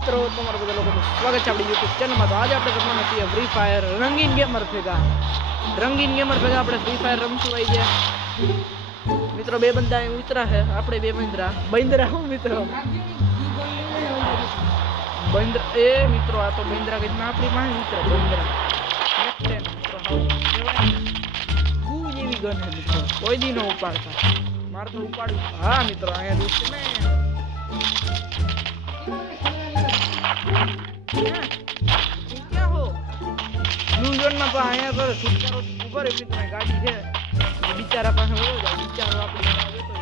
મિત્રો તમારા બધા લોકોનું સ્વાગત છે આપણી યુટ્યુબ ચેનલમાં. તો આજે આપણે રમવાના છીએ ફ્રી ફાયર રંગીન ગેમર ભેગા આપણે ફ્રી ફાયર રમશું. આવી છે મિત્રો, બે બંદા ઉતરા છે, આપણે બે બૈંદરા હું મિત્રો બૈંદરા એ મિત્રો આ તો બૈંદરા કઈ આપણી પાસે ઉતરે બૈંદરા જેવી ગન છે મિત્રો, કોઈ દી નો ઉપાડતા, મારે તો ઉપાડવું. હા મિત્રો અહીંયા દૂર ને क्या हो न्यूज़न में पा आया तो छुटकारो ऊपर है मित्र गाड़ी है बेचारा पास हो जाए बेचारा आपने आवे तो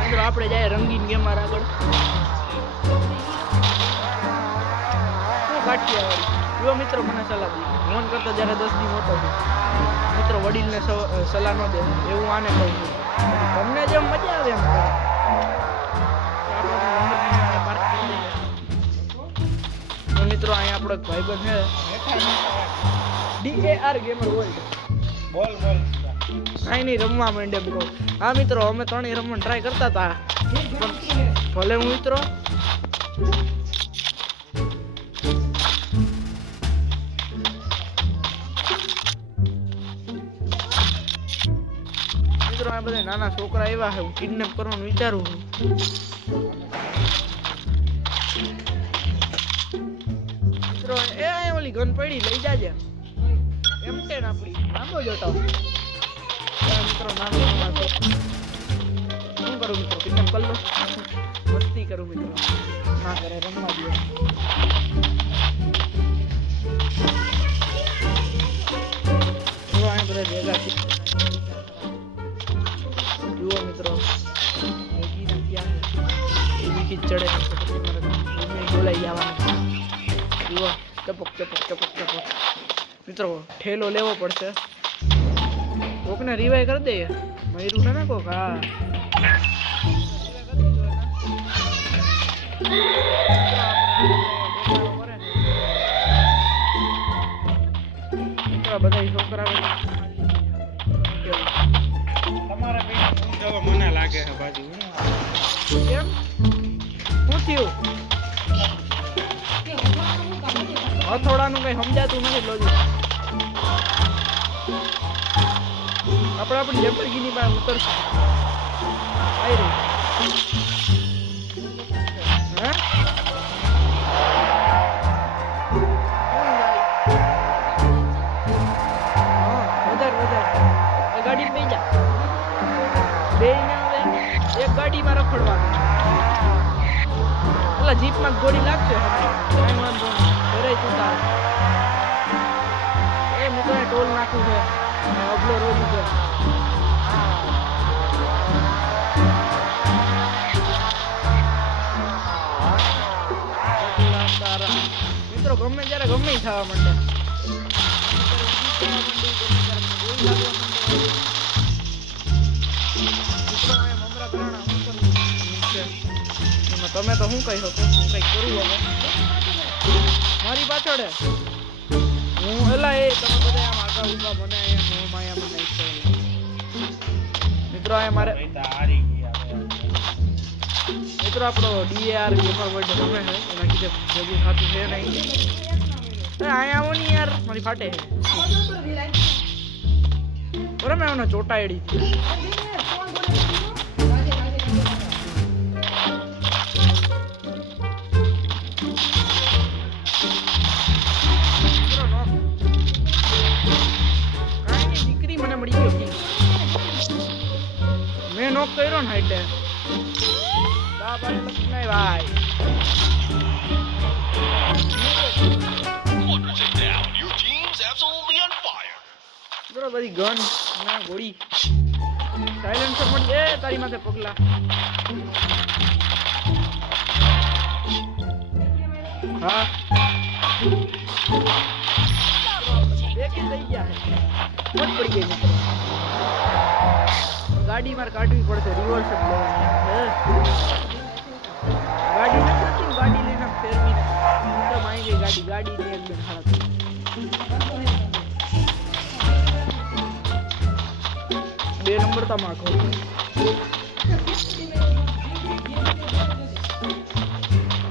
मित्र આપણે જાય રંગીન ગેમ માં આગળ શું કાઠિયાવાડી જો મિત્રો મને સલાહ દી ફોન કરતો જ્યારે 10 દી મોટો છે મિત્રો, વડીલને સલાહ ન દે એવું આને કહું છું. તમને જેમ મજા આવે એમ કરો. તો મિત્રો અહીંયા આપણો ભાઈબંધ છે DAR ગેમર વર્લ્ડ બોલ કાંઈ નહીં રમવા માંડે એમ કહું. હા મિત્રો અમે ત્રણેય રમવા ટ્રાય કરતા હતા ભલે હું મિત્રો આ બધા નાના છોકરા એવા છે, હું કિડનેપ કરવાનું વિચારું છું. મિત્રો એ ઓલી ગન પડી લઈ જાજે M10 આપણી લાંબો જોતો મિત્રો નાનો શું કરું મિત્રો, કિડનેપ કરી લો, મસ્તી કરું મિત્રો, ના કરે રમવા દે. આ બધા ભેગા છે જુઓ મિત્રો, ચડે બોલાઈ જવાનું જુઓ ચપક મિત્રો, ઠેલો લેવો પડશે, કોકને રિવાઈ કરી દે મયરું છે ને કોક. હા મિત્રો બધા છોકરા મને લાગે છે બાજુ કેમ શું થયું હથોડાનું કઈ સમજાતું નથી લોજી. આપણે આપણી લેમ્બોર્ગિની પાસે ઉતરશું આવી રહી ગાડી પી જા બે ને હવે એક ગાડીમાં રખડવાનું, એટલે જીપમાં ગોળી લાગશે કાંઈ વાંધો નહીં, ઘરે તું તાર એ મિત્રો ટોલ નાખું છે અબલો રોજ છે. મિત્રો ગમે ત્યારે ગમે થવા માંડે, તમે તો શું કહી શકો, હું કઈ કરું હવે મારી પાછળ હું એલા એ તમે બધા આમ આગળ ઉભા મને અહીંયા મોં માયામાં નાખ છે મિત્રો. અહીંયા મારે મિત્રો આપણો DAR ગેમર વર્લ્ડ રમે છે, એના કીધે ભેગું થતું છે નહીં. અહીંયા આવો ને યાર મારી ફાટે છે બરાબર, મેં એને ચોટાડી મેં નોક કર્યો ને એટલે નહીં ભાઈ બધી ગન ના ગોળી સાયલેન્સર મળી એ તારી માથે પગલા. હા એક લઈ ગયા છે મત પડી ગઈ મિત્રો, ગાડી માર કાઢવી પડશે, રિવર્સ ગાડી નથી, ગાડી લઈને ફેરવીને ગાડી ની એકદમ ખરાબ નંબર તમાકો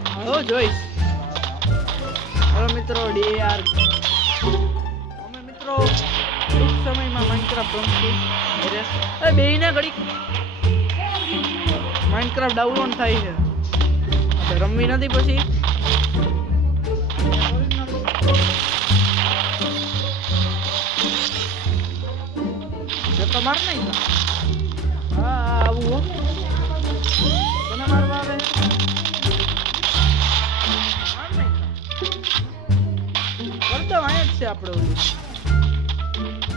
હાલો જોઈશ હવે મિત્રો ડીઆર અમે મિત્રો ટૂંક સમયમાં માઇનક્રાફ્ટ રમશું એ બેયને ઘડીક માઇનક્રાફ્ટ ડાઉનલોડ થાય છે આપણે રમવી નથી પછી તમાર નહીં હા આવું કોને મારવા આવે કરતો અહીંયા જ છે આપણે ઓલું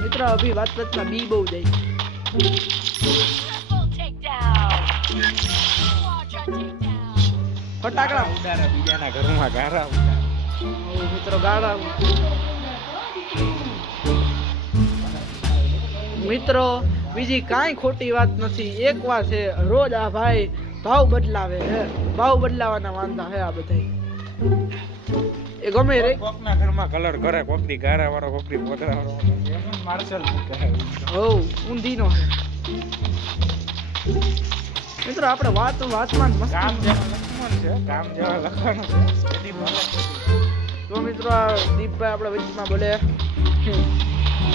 મિત્ર અભી વાતમાં બી બહુ જાય ફટાકડા ઉડાડે બીજાના ઘરમાં ગારા ઉડાડે મિત્રો ગારા મિત્રો બીજી કાંઈ ખોટી વાત નથી એક વાત છે રોજ આ ભાઈ ભાવ બદલાવે હે ભાવ બદલાવાના વાંધા હે આ બધા એ ગમે રે કોકના ઘરમાં કલર કરે કોકની ગારા વાળો કોકની પોતરા વાળો એમ માર્શલ કહે હો ઊંધીનો હે મિત્રો આપણે વાતમાં મસ્ત કામ જેવા લખવાનું છે કામ જેવા લખવાનું છે એની ભલે તો મિત્રો આ દીપભાઈ આપણા વચમાં બોલે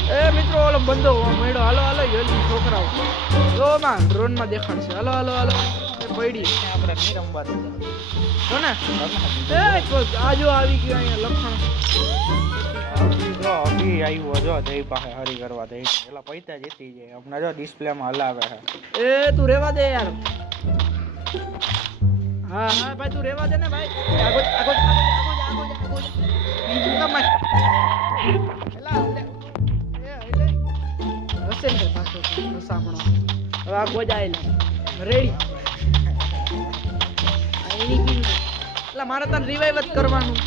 એ મિત્રો ઓલો બંધો મેળો હાલો હાલો જલ્દી છોકરાઓ જો માં ડ્રોન માં દેખાડશે હાલો હાલો હાલો એ પડી આપણે નહીં રમવા દેતા જો ને એ આજો આવી ગયો અહીંયા લખણ જો અભી આવ્યો જો જઈ પાસે હરી કરવા દે એલા પૈસા જીતી જાય હમણાં જો ડિસ્પ્લે માં હલાવે છે એ તું રેવા દે યાર હા હા ભાઈ તું રેવા દે ને ભાઈ આગો આગો આગો બીજું કામ એલા હશે ને પાછો સાંભળો હવે આ ગોજાયેલા રેડી એની પીન એટલે મારે તને રિવાઇવ જ કરવાનું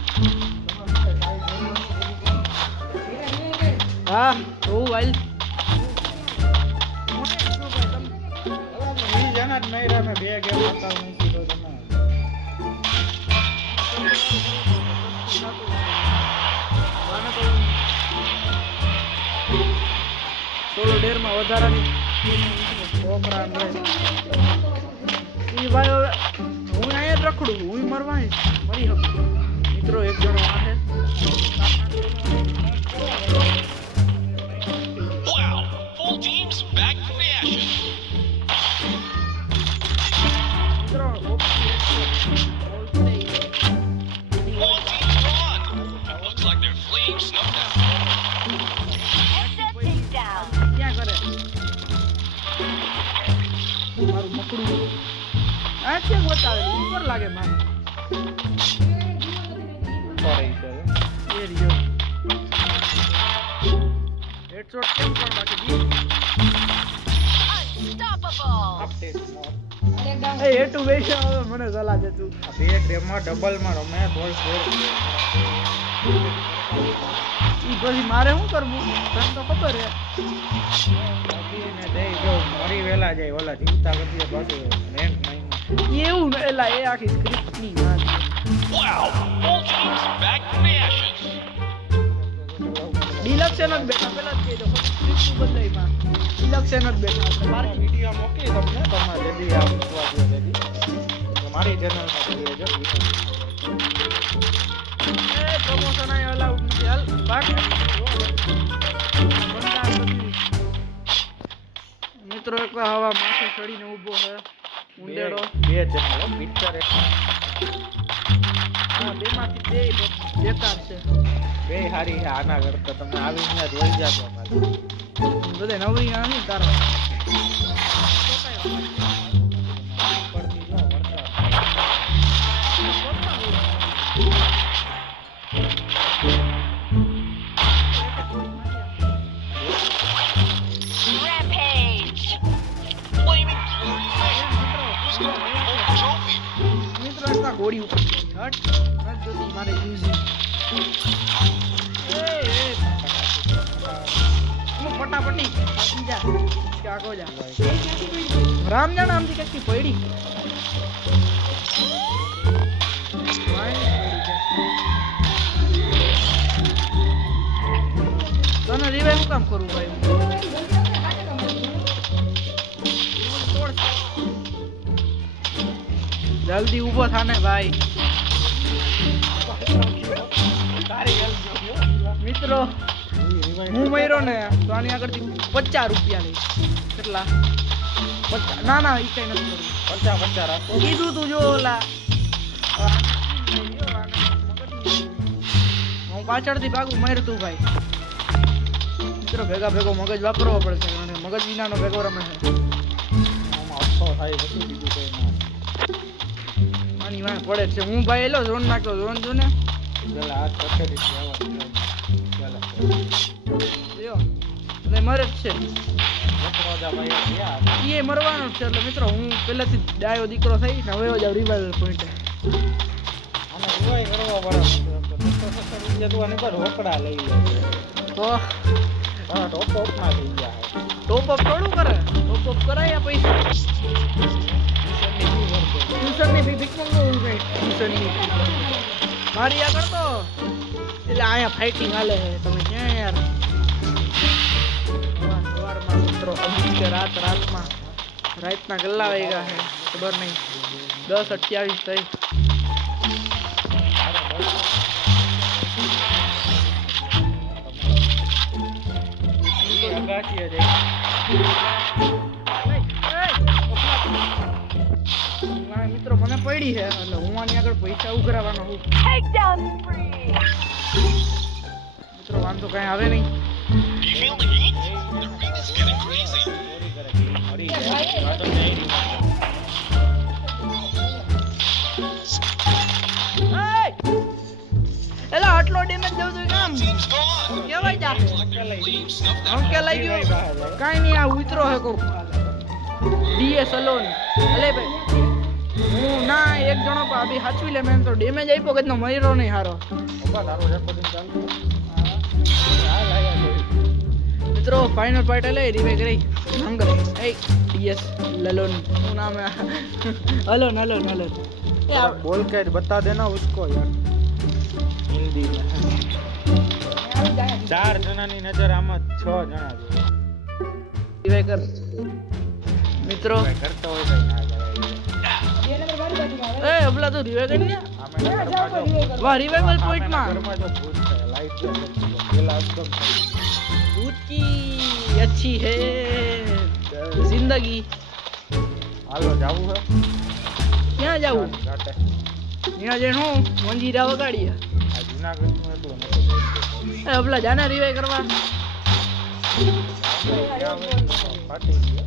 હા ઓ વાઈલ જણા જ નહીં રમે બે ગેમ હતા હું કીધો તમે સોલો ડેર માં વધારાની છોકરા ને ઈ ભાઈ હવે હું અહીંયા જ રખડું હું મરવા મરી શકું મિત્રો એક જણો આવે Wow, full teams back from the ashes. મિત્રો One team's gone. Looks like their flames snuffed out. ક્યાં કરે મારું મકડું આ છે બતાવે ઉપર લાગે મારે એ રહ્યો હેડશોટ કેમ પણ બાકી દી એ હેટુ બેસા હવે મને સલાહ દે તું બે ગેમમાં ડબલમાં રમે બોલ સ્કોર ઈ પછી મારે શું કરવું તને તો ખબર હે ને દે જો મરી વેલા જાય ઓલા જીવતા કરતી પાછું રેન્ક નહીં એવું ને એલા એ આખી સ્ક્રિપ્ટ ની વાત Wow, full teams back from the ashes. ડિલક્શન જ બેઠા પેલા જ કીધો સ્ક્રિપ્ટ બદલાઈ માં ડિલક્શન જ બેઠા આપણે મારી વિડિયો મોકલી તમને તમારે જલ્દી આ મૂકવા દો જલ્દી મારી ચેનલ માં જોજો એ પ્રમોશન આ અલાઉડ નથી હાલ બાકી મિત્રો એક હવા માથે ચડીને ઊભો છે ઉંદેડો બે ચેનલ પિક્ચર હા બે માંથી બે બેકાર છે બે હારી છે આના કરતા તમે આવી અહીંયા જોઈ જાજો અમારે બધે નવરી આની તારા પડતી જો વરસાદ Rampage. Flaming glory fame. Who's gonna win the trophy? મિત્રો આ ગોળી ઉપર હટ નત જોતી મારે યુઝિંગ એ ફટાફટી આપી જા કે આગો જા રામ જાણ આમથી કઈ પડી તને રિવાઇવ કામ કરું ભાઈ જલ્દી ઊભો થાને ભાઈ. મિત્રો હું મર્યો ને તો આની આગળથી 50 રૂપિયા લઈશ. કેટલા? 50. ના ના, ઈ કઈ નથી કરવું. 50 રાખો. કીધું તું જો ઓલા. હું પાછળથી ભાગું, મર તું ભાઈ. મિત્રો ભેગા ભેગો મગજ વાપરવો પડશે અને મગજ વિનાનો ભેગો રમે છે. આની વાંહે પડે છે. હું ભાઈ એલો ઝોન નાખ્યો. ઝોન જો ને મરે જ છે. એ મરવાનો જ છે. એટલે મિત્રો હું પહેલાથી ડાયો દીકરો થઈ ને હવે જાવ રિવાઇવલ પોઈન્ટ. તો ટોપ અપ થોડું કરે. ટોપ અપ કરાય પૈસા. ટ્યુશનની ફી ભીખ માંગવું ભાઈ. ટ્યુશનની મારી આગળ તો એટલે અહીંયા ફાઇટિંગ હાલે છે. તમે ક્યાં યાર સવારમાં મિત્રો અમુક રાતમાં રાતના ગલ્લા વાગ્યા છે ખબર નહીં. 10:28 થઈ. મિત્રો મને પડી છે એટલે હું આની આગળ પૈસા ઉઘરાવાનો છું. મિત્રો વાંધો કઈ આવે નહીં. Do you feel the heat? The rain is getting crazy. એલા આટલો ડેમેજ દઉં છું કામ Team's gone. કેવાય જા. Flames snuff that હું કે લઈ ગયો કાઈ નહીં. આ ઉતરો હે કો ડીએસ અલોન. અલે ભાઈ હું ના એક જણો ભાભી હાચવી લે. મેં તો ડેમેજ આપ્યો કે મર્યો નહીં હારો. મિત્રો ફાઇનલ પાર્ટ લે રિવે કરી મંગલ. એ ડીએસ લલોન શું નામ है? Alone alone alone. એ बोल के बता देना उसको यार हिंदी में. 4 જણાની નજર આમાં 6 જણા રિવે કર મિત્રો. કરતો હોય તો ના કરે. એ અબલા તો રિવે કરી ને. આમે વાહ રિવાઇવલ પોઈન્ટ માં ઘરમાં તો ભૂત છે લાઈટ પેલા એકદમ भूत की अच्छी है जिंदगी. હાલો જાવું હે ક્યાં જાવું? ઘાટે ત્યાં જઈને હું મંજીરા વગાડીએ. આ જૂનાગઢનું એટલું નથી. એ અબલા જાને રિવાઈ કરવા. ફાટી ગયો.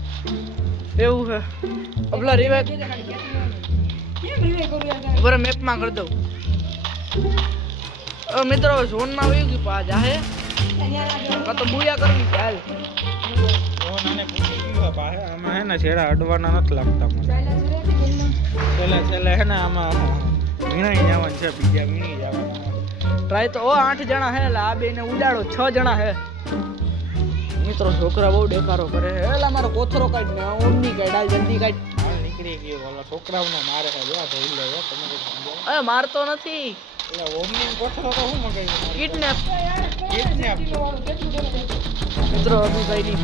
એવું છે અબલા રિવાઈ બરાબર મેપ માં કરી દઉં. મિત્રો ઝોન માં આવી ગયું પા જાહે કા તો બુયા કરવી ચાલ. ફોન આને પૂછી ગયો પાસે આમાં હે ને છેડા અડવાના નથી લાગતા મને. છેલ્લે હે ને આમાં વીણાઈ જવાનું છે. બીજા વીણી જવાના. ટ્રાય તો 8 જણા હે એટલે આ બેને ઉડાડો 6 જણા હે. મિત્રો છોકરા બહુ ડેકારો કરે હે. એલા મારો કોથરો કાઢ ને ઓમની કાઢ આ જલ્દી કાઢ. હાલ નીકળી ગયો ઓલો છોકરાઓનો મારે છે. જો ધોઈ લે તમે સમજો. અરે મારતો નથી. એટલે ઓમની કોથરો તો હું મગાવી કિડનેપ. કિડનેપ મિત્રો અભિભાઈ ની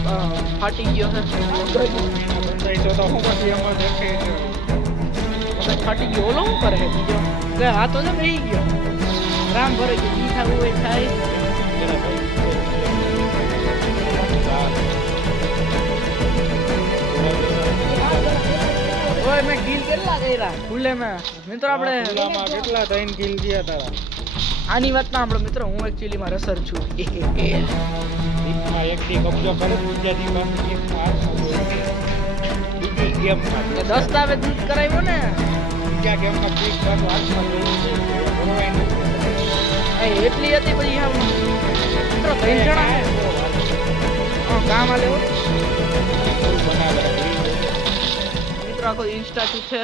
ફાટી ગયો છે. બંધાઈ તો હું પછી એમાં દેખે ફાટી ગયો. ઓલો શું કરે બીજો કે હાથો ને બેહી ગયો. રામ ભરે કે જી થવું હોય થાય. ઓય મેં કિલ કેટલા કર્યા ખુલ્લે માં. મિત્રો આપણે કેટલા 3 કિલ થયા તારા. આની વાતમાં આપણો મિત્રો હું એકચ્યુઅલી માં રસર છું. દીપમાં એક દી કબજો કરે બીજા દી પાછું એક માર બીજી ગેમમાં દસ્તાવેજ કરાવ્યો ને બીજા ગેમમાં પીક પાછું હાથમાં લઈ એટલી હતી પછી આમ મિત્રો 3 જણા હે કામ આલે બનાવે મિત્રો આખો ઇન્સ્ટા શું છે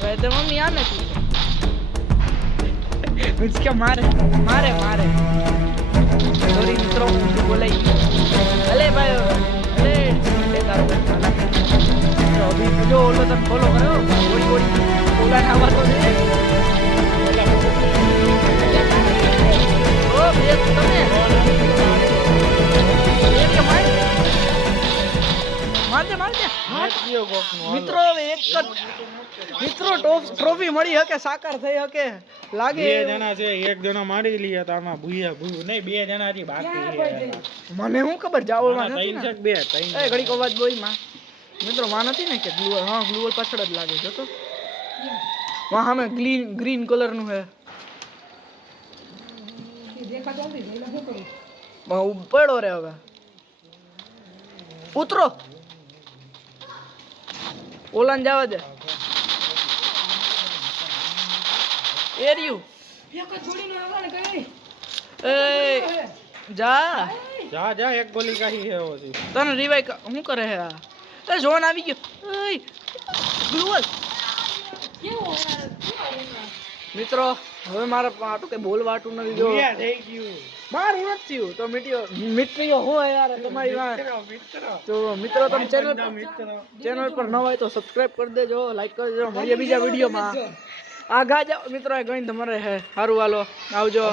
ભાઈ તો મમ્મી આને શું છે उसके मारे मारे मारे सॉरी મિત્રો બોલાઈ અલે ભાઈ અલે બેકાર બેકાર તો અભી જો ઓલો તને ફોલો કર્યો ઓડી ઓડી ઓલા નાવા તો દે ઓ બે તમે એ કે માર માર દે બેટ કયો કોકનું હાલો. મિત્રો હવે એક જ મિત્રો ટ્રોફી મળી હકે સાકાર થઈ હકે લાગે બે એવું. જણા છે એક જણો મારી લઈએ તો આમાં ભૂયા ભૂયું નહીં બે જણા થી બાકી છે મને હું ખબર જાવળમાં આના નથી ત્રણ ને. છે કે બે ત્રણ એ ઘડીક અવાજ બોઈ માં મિત્રો માં નથી ને કે ગ્લુઅલ હા ગ્લુઅલ પાછળ જ લાગે જો તો વાહ સામે ગ્રીન કલર નું હે પડો રે હવે ઉતરો ઓલાન જવા દે એરિયું એ જા જા જા એક ગોલી કાઢી છે ઓછી તને રિવાઈ શું કરે હે આ એ ઝોન આવી ગયો એય ગ્લુઅલ મિત્રો હવે મારે આટું કે બોલ વાટું નથી જો ભૂયા થઈ ગયું બાર હું નથી થયું તો મિત્રીઓ હું યાર તમારી વાત તો મિત્રો તમે ચેનલ પર ન હોય તો સબસ્ક્રાઇબ કરી દેજો લાઈક કરી દેજો મળીએ બીજા વિડીયોમાં આગા જાઓ મિત્રો એ ગઈ તમારે હે સારું હાલો આવજો